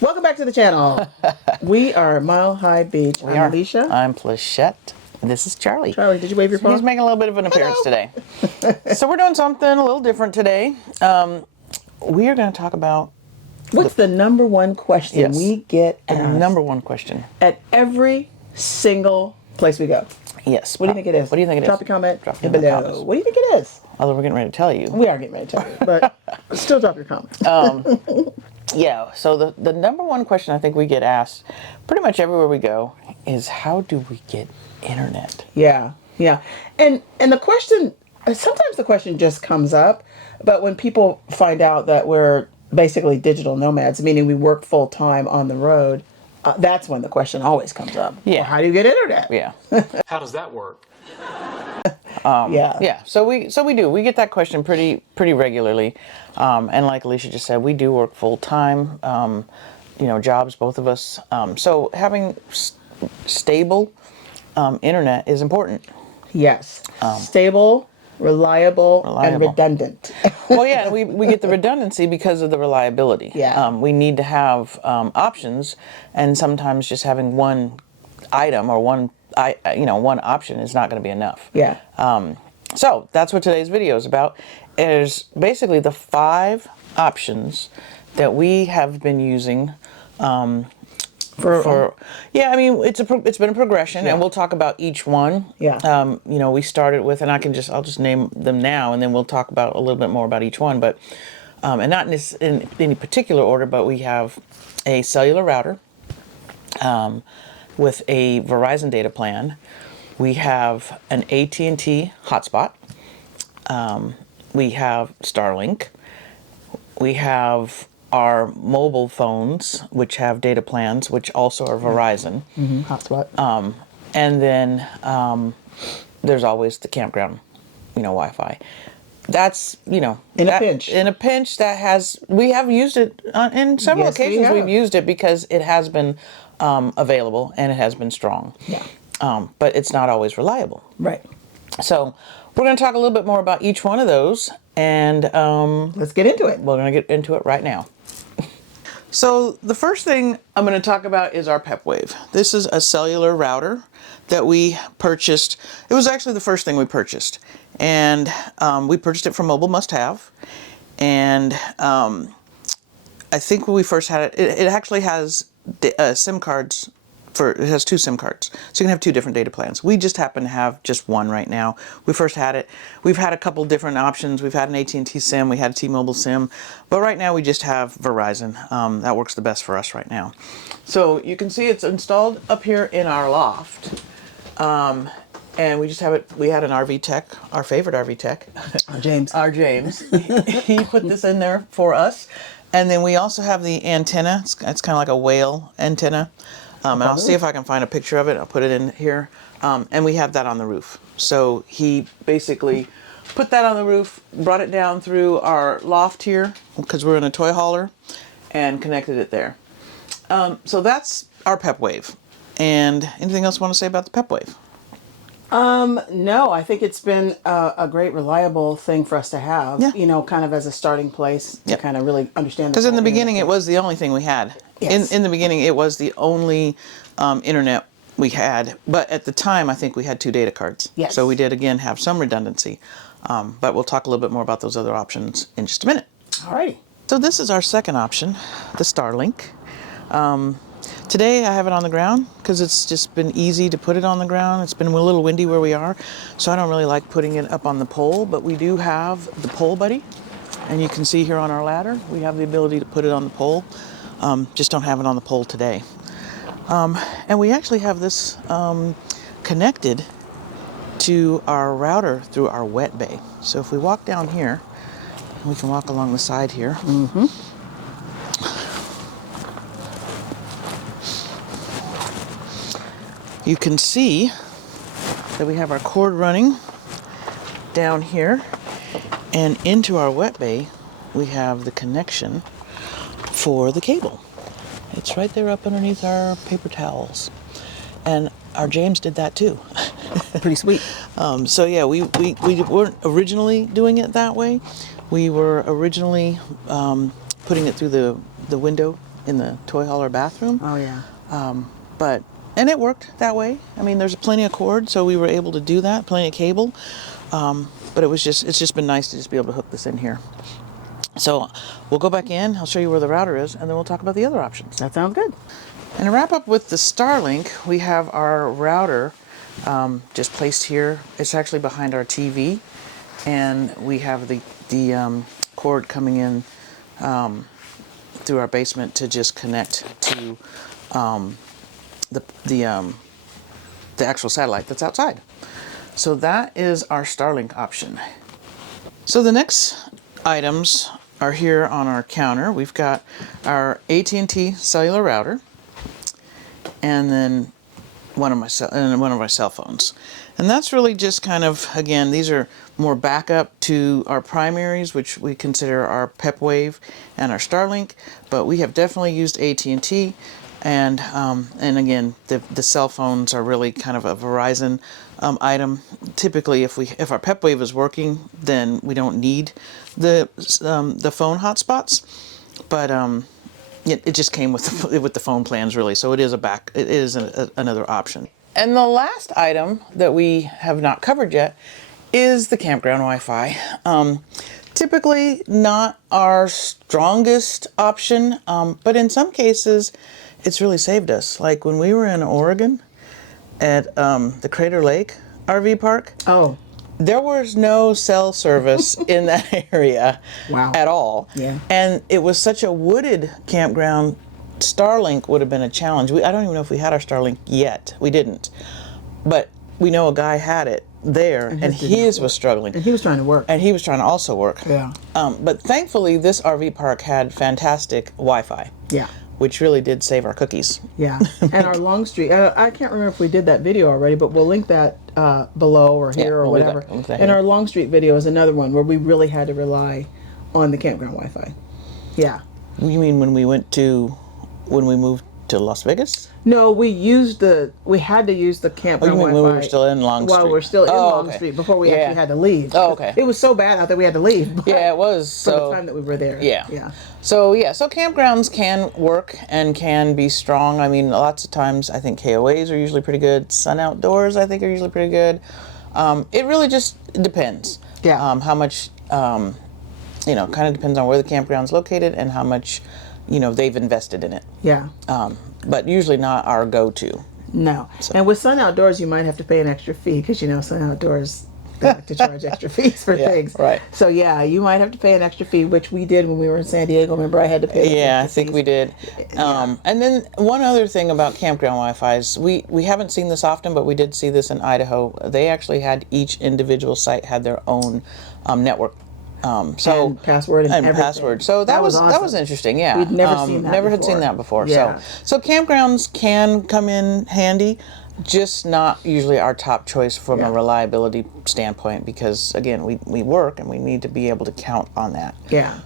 Welcome back to the channel. We are Mile High Beach. I'm Alicia. I'm Pleshette. This is Charlie. Charlie, did you wave your paw? He's making a little bit of an appearance today. So we're doing something a little different today. We are going to talk about... What's the number one question we get asked? The number one question. At every single place we go. Yes. What do you think it is? What do you think it is? Drop a comment Drop below. comments. What do you think it is? Although we're getting ready to tell you. We are getting ready to tell you, but still drop your comment. Yeah, so the number one question I think we get asked pretty much everywhere we go is, how do we get internet? Yeah. And the question, sometimes the question just comes up, but when people find out that we're basically digital nomads, meaning we work full time on the road, that's when the question always comes up. Yeah. Well, how do you get internet? Yeah. How does that work? Yeah, so we do. We get that question pretty regularly, and like Alicia just said, we do work full time, jobs, both of us. So having stable internet is important. Yes, stable, reliable, and redundant. Well, yeah, and we get the redundancy because of the reliability. Yeah, we need to have options, and sometimes just having one item or one option is not going to be enough. Yeah. So that's what today's video is about. Is basically the 5 options that we have been using it's been a progression, and we'll talk about each one. Yeah. We started with, and I'll just name them now, and then we'll talk about a little bit more about each one. But and not in any particular order, but we have a cellular router. With a Verizon data plan. We have an AT&T hotspot. We have Starlink. We have our mobile phones, which have data plans, which also are Verizon. Hotspot. And then there's always the Campground, Wi-Fi. That's, in a pinch. In a pinch, we have used it in several occasions. We've used it because it has been available and it has been strong. Yeah. But it's not always reliable. Right. So we're going to talk a little bit more about each one of those, and let's get into it. We're going to get into it right now. So the first thing I'm going to talk about is our PepWave. This is a cellular router that we purchased. It was actually the first thing we purchased, and we purchased it from Mobile Must Have, and I think when we first had it actually has SIM cards. It has 2 SIM cards, so you can have 2 different data plans. We just happen to have just one right now. We first had it. We've had a couple different options. We've had an AT&T SIM. We had a T-Mobile SIM, but right now we just have Verizon. That works the best for us right now. So you can see it's installed up here in our loft, and we just have it. We had an RV tech, our favorite RV tech, James. Our James. He put this in there for us, and then we also have the antenna. It's kind of like a whale antenna. And I'll see if I can find a picture of it. I'll put it in here. And we have that on the roof. So he basically put that on the roof, brought it down through our loft here, because we're in a toy hauler, and connected it there. So that's our PepWave. And anything else you want to say about the PepWave? No, I think it's been a great, reliable thing for us to have, kind of as a starting place to kind of really understand. Because in the beginning, it was the only thing we had. Yes. In the beginning, it was the only internet we had. But at the time, I think we had 2 data cards. Yes. So we did, again, have some redundancy. But we'll talk a little bit more about those other options in just a minute. All righty. So this is our second option, the Starlink. Today I have it on the ground because it's just been easy to put it on the ground. It's been a little windy where we are, so I don't really like putting it up on the pole, but we do have the pole buddy, and you can see here on our ladder, we have the ability to put it on the pole. Just don't have it on the pole today. And we actually have this connected to our router through our wet bay. So if we walk down here, we can walk along the side here. Mm-hmm. You can see that we have our cord running down here, and into our wet bay we have the connection for the cable. It's right there up underneath our paper towels, and our James did that too. Pretty sweet. So yeah, we weren't originally doing it that way. We were originally putting it through the window toy hauler bathroom. Oh yeah. And it worked that way. I mean, there's plenty of cord, so we were able to do that, plenty of cable. But it's just been nice to just be able to hook this in here. So we'll go back in, I'll show you where the router is, and then we'll talk about the other options. That sounds good. And to wrap up with the Starlink, we have our router just placed here. It's actually behind our TV, and we have the cord coming in through our basement to just connect to the actual satellite that's outside. So that is our Starlink option. So the next items are here on our counter. We've got our AT&T cellular router, and then one of my cell phones. And that's really just kind of, again, these are more backup to our primaries, which we consider our PepWave and our Starlink, but we have definitely used AT&T. And again, the cell phones are really kind of a Verizon item. Typically, if our PepWave is working, then we don't need the phone hotspots. But it just came with the phone plans, really. So it is another option. And the last item that we have not covered yet is the campground Wi-Fi. Typically not our strongest option, but in some cases, it's really saved us. Like when we were in Oregon at the Crater Lake RV park. Oh. There was no cell service in that area at all. Yeah. And it was such a wooded campground. Starlink would have been a challenge. I don't even know if we had our Starlink yet. We didn't. But we know a guy had it there, and his was struggling. And he was trying to work. And he was trying to also work. Yeah. But thankfully, this RV park had fantastic Wi-Fi. Yeah. Which really did save our cookies. Yeah. And our Longstreet, I can't remember if we did that video already, but we'll link that below or here or whatever. And our Longstreet video is another one where we really had to rely on the campground Wi-Fi. Yeah. You mean when we moved to Las Vegas? No, we had to use the campground Wi-Fi. When we were still in Longstreet? While we're still in Longstreet, before we actually had to leave. Oh, okay. It was so bad out that we had to leave. Yeah, it was. For the time that we were there. Yeah. Yeah. So campgrounds can work and can be strong. I mean, lots of times I think KOAs are usually pretty good. Sun Outdoors I think are usually pretty good. It really just depends. Yeah. How much, kind of depends on where the campground's located and how much, they've invested in it. Yeah. But usually not our go-to. No. So. And with Sun Outdoors, you might have to pay an extra fee because, Sun Outdoors like to charge extra fees for things. Right. So, yeah, you might have to pay an extra fee, which we did when we were in San Diego. Remember, I had to pay I think we did. And then one other thing about campground Wi-Fi is we haven't seen this often, but we did see this in Idaho. They actually had each individual site had their own network. And password and everything. Password. So that was awesome. That was interesting. Yeah, we'd never seen that. Never before. Had seen that before. Yeah. So campgrounds can come in handy, just not usually our top choice from a reliability standpoint because again we work and we need to be able to count on that. Yeah.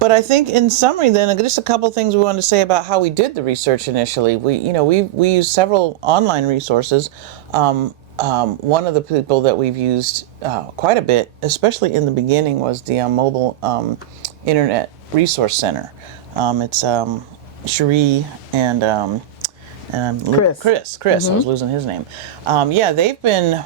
But I think in summary then, just a couple things we wanted to say about how we did the research initially. We used several online resources. One of the people that we've used quite a bit, especially in the beginning, was the Mobile Internet Resource Center. It's Cherie and Chris. Mm-hmm. I was losing his name. They've been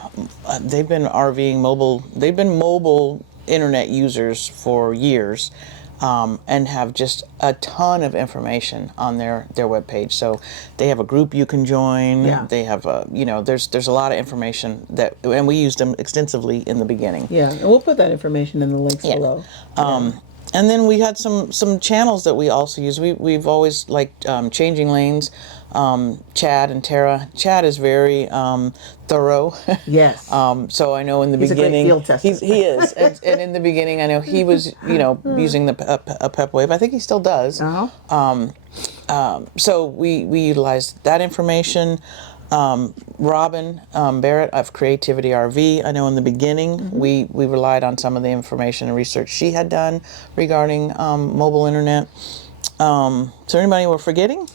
RVing mobile. They've been mobile internet users for years. And have just a ton of information on their webpage. So they have a group you can join. Yeah. They have there's a lot of information and we used them extensively in the beginning. Yeah, and we'll put that information in the links below. And then we had some channels that we also use. We've always liked Changing Lanes, Chad and Tara. Chad is very thorough. Yes. So I know in the he's beginning, a great field tester. he is, and in the beginning I know he was using a PepWave. I think he still does. Uh-huh. So we utilized that information. Robin Barrett of Creativity RV, I know in the beginning we relied on some of the information and research she had done regarding mobile internet. Is there anybody we're forgetting?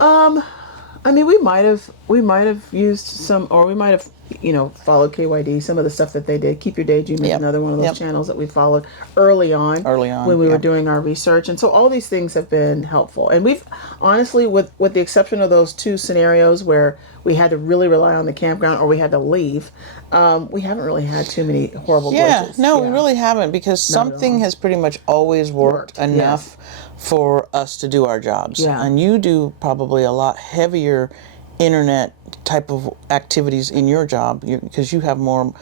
I mean, we might have used some, or we might have followed KYD, some of the stuff that they did. Keep Your Daydream is Yep. another one of those Yep. channels that we followed early on Early when we were on, yeah. doing our research. And so all these things have been helpful. And we've honestly, with the exception of those two scenarios where we had to really rely on the campground or we had to leave, we haven't really had too many horrible Yeah, glitches. no, we really haven't, because Not at something all. has pretty much always worked Worked, enough for us to do our jobs. Yeah. And you do probably a lot heavier internet type of activities in your job, because you have more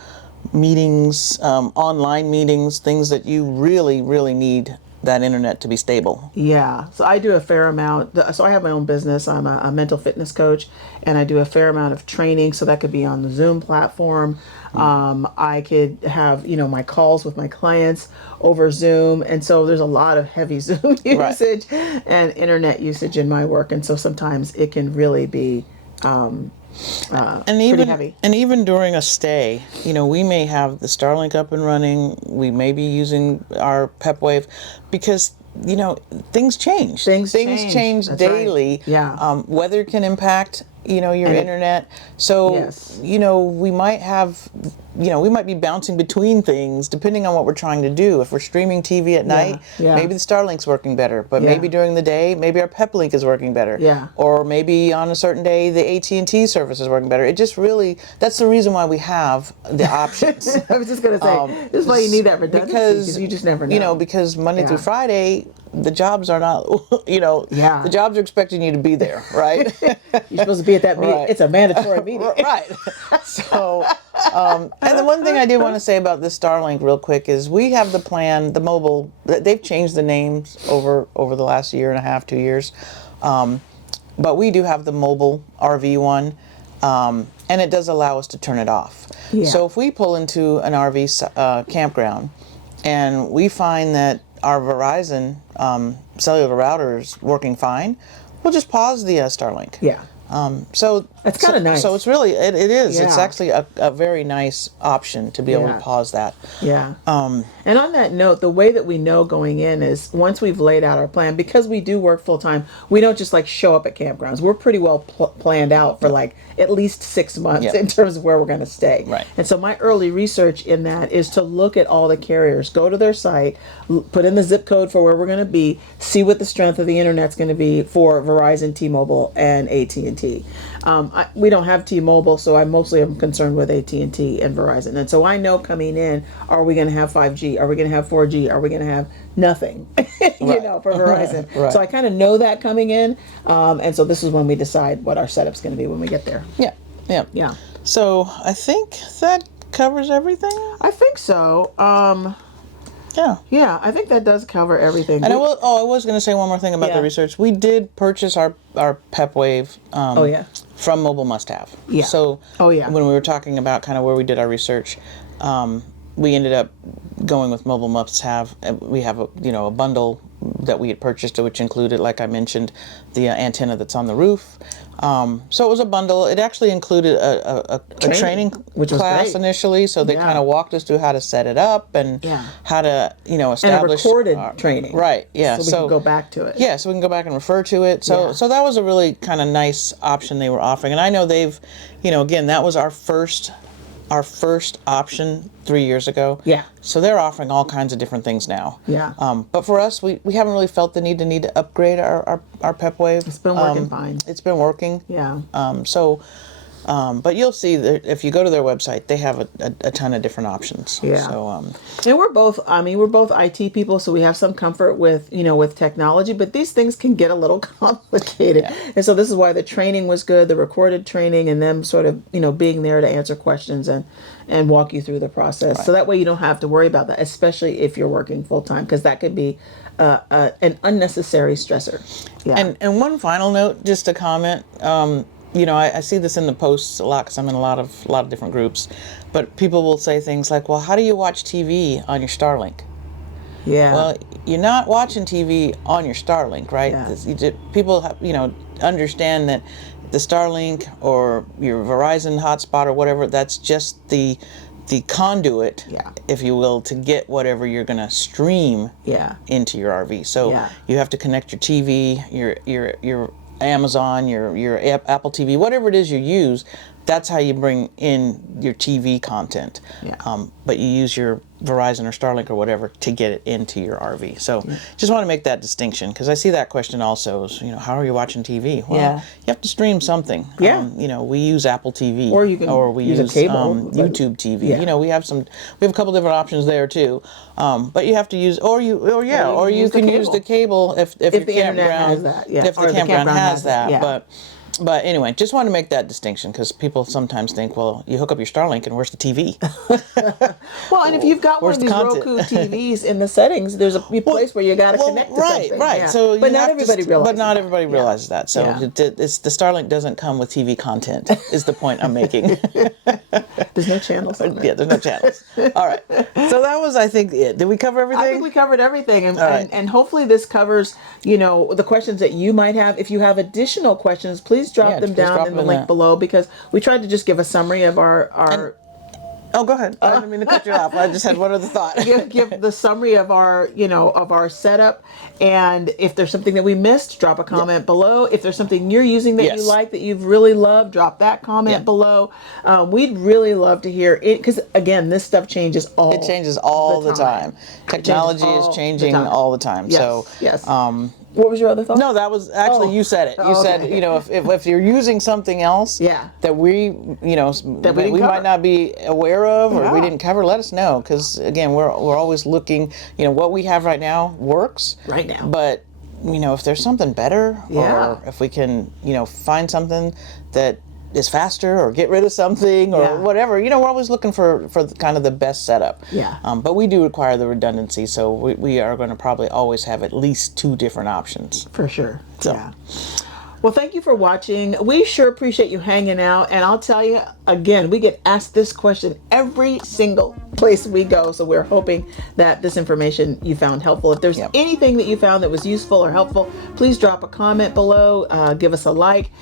meetings, online meetings, things that you really, really need that internet to be stable. Yeah, so I do a fair amount. So I have my own business. I'm a mental fitness coach, and I do a fair amount of training. So that could be on the Zoom platform. I could have my calls with my clients over Zoom, and so there's a lot of heavy Zoom usage and internet usage in my work, and so sometimes it can really be And pretty heavy. even during a stay, we may have the Starlink up and running. We may be using our PepWave, because things change. Things change. That's right. daily. Yeah. Weather can impact your internet. So Yes. we might have. We might be bouncing between things depending on what we're trying to do. If we're streaming TV at night, yeah. maybe the Starlink's working better, but Yeah. maybe during the day, maybe our PepLink is working better. Yeah. Or maybe on a certain day, the AT&T service is working better. It just really, that's the reason why we have the options. I was just gonna say, this is why you need that redundancy, because you just never know. Because Monday through Yeah. Friday, the jobs are not, Yeah. the jobs are expecting you to be there, right? You're supposed to be at that meeting. Right. It's a mandatory meeting. Right. So, and the one thing I did want to say about this Starlink real quick is we have the plan, the mobile, they've changed the names over the last year and a half, 2 years. But we do have the mobile RV one, and it does allow us to turn it off. Yeah. So if we pull into an RV campground and we find that our Verizon cellular router is working fine, we'll just pause the Starlink. Yeah. So That's kinda nice. So it's really, it is. It's Yeah. actually a very nice option to be able Yeah. to pause that. Yeah. And on that note, the way that we know going in is once we've laid out our plan, because we do work full time, we don't just show up at campgrounds. We're pretty well planned out for at least 6 months Yep. in terms of where we're going to stay. Right. And so my early research in that is to look at all the carriers, go to their site, put in the zip code for where we're going to be, see what the strength of the internet's going to be for Verizon, T-Mobile, and AT&T. We don't have T-Mobile, so I mostly am concerned with AT&T and Verizon. And so I know coming in, are we going to have 5G? Are we going to have 4G? Are we going to have nothing? For Verizon. Right. So I kind of know that coming in, and so this is when we decide what our setup's going to be when we get there. Yeah. Yeah. Yeah, So I think that covers everything. I think so. Yeah. Yeah, I think that does cover everything. And I was going to say one more thing about Yeah. the research. We did purchase our PepWave from Mobile Must Have. Yeah. So Oh, yeah. when we were talking about kind of where we did our research, we ended up going with Mobile Must Have. We have a bundle that we had purchased, which included, like I mentioned, the antenna that's on the roof. So it was a bundle. It actually included a training which was class great. initially. So they Yeah. kind of walked us through how to set it up and Yeah. how to and a establish recorded training. Right. Yeah. So we can go back to it. Yeah, so we can go back and refer to it. So Yeah. so that was a really kind of nice option they were offering. And I know they've, again, that was our first option 3 years ago. Yeah. So they're offering all kinds of different things now. Yeah. But for us, we haven't really felt the need to upgrade our PepWave. It's been working fine. It's been working. Yeah. But you'll see that if you go to their website, they have a ton of different options. Yeah. So And we're both IT people, so we have some comfort with technology, but these things can get a little complicated. Yeah. And so this is why the training was good, the recorded training, and them sort of, being there to answer questions and walk you through the process. Right. So that way you don't have to worry about that, especially if you're working full time, because that could be an unnecessary stressor. Yeah. And one final note, just to comment. I see this in the posts a lot because I'm in a lot of different groups, but people will say things like, "Well, how do you watch TV on your Starlink?" Yeah. Well, you're not watching TV on your Starlink, right? Yeah. People have, understand that the Starlink or your Verizon hotspot or whatever, that's just the conduit, Yeah. if you will, to get whatever you're going to stream Yeah. into your RV. So Yeah. you have to connect your TV, your Amazon, your Apple TV, whatever it is you use. That's how you bring in your TV content. Yeah. But you use your Verizon or Starlink or whatever to get it into your RV. So just want to make that distinction, because I see that question also is, how are you watching TV? Well, Yeah. you have to stream something. Yeah. We use Apple TV, Or you can we use a use cable, YouTube TV. yeah. We have a couple different options there too. But you have to use, or you can use the cable if your the internet campground has that, yeah. if the Or the campground campground has has it, that. yeah. But anyway, just want to make that distinction, because people sometimes think, well, you hook up your Starlink and where's the TV? Well, and if you've got one Where's of the these content? Roku TVs in the settings, there's a place where you got to connect to something. Right. Yeah. So but not everybody realizes. But not everybody realizes that. So Yeah. it's the Starlink doesn't come with TV content. Is the point I'm making? There's no channels on it. Yeah, there's no channels. All right. So that was, I think, it. Did we cover everything? I think we covered everything, and, All right. and hopefully this covers, the questions that you might have. If you have additional questions, please drop them please down drop in them the in link the- below, because we tried to just give a summary of our Oh, go ahead. I didn't mean to cut you off. I just had one other thought. give the summary of our setup, and if there's something that we missed, drop a comment below. If there's something you're using that you Yes. like, that you've really loved, drop that comment Yeah. below. We'd really love to hear it, because again, this stuff changes all It changes all the time. Technology all is the changing time. all the time. Yes, So yes. What was your other thought? no, that was actually, Oh. you said it. You Oh, said, okay. if you're using something else Yeah. that we, That we didn't we cover. might not be aware of, or we Yeah. didn't cover, let us know, because again, we're always looking. What we have right now works Right now. but if there's something better, Yeah. or if we can find something that is faster, or get rid of something, or Yeah. whatever, we're always looking for kind of the best setup. Yeah. But we do require the redundancy, so we are going to probably always have at least 2 different options. For sure. So. Yeah. Well, thank you for watching. We sure appreciate you hanging out. And I'll tell you, again, we get asked this question every single place we go. So we're hoping that this information you found helpful. If there's Yep. anything that you found that was useful or helpful, please drop a comment below. Give us a like.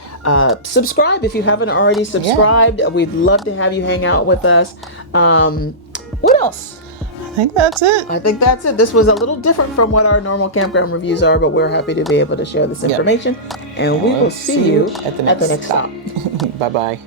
Subscribe if you haven't already subscribed. We'd love to have you hang out with us. What else? I think that's it. I think that's it. This was a little different from what our normal campground reviews are, but we're happy to be able to share this information. And we will see you at the next stop. Bye-bye.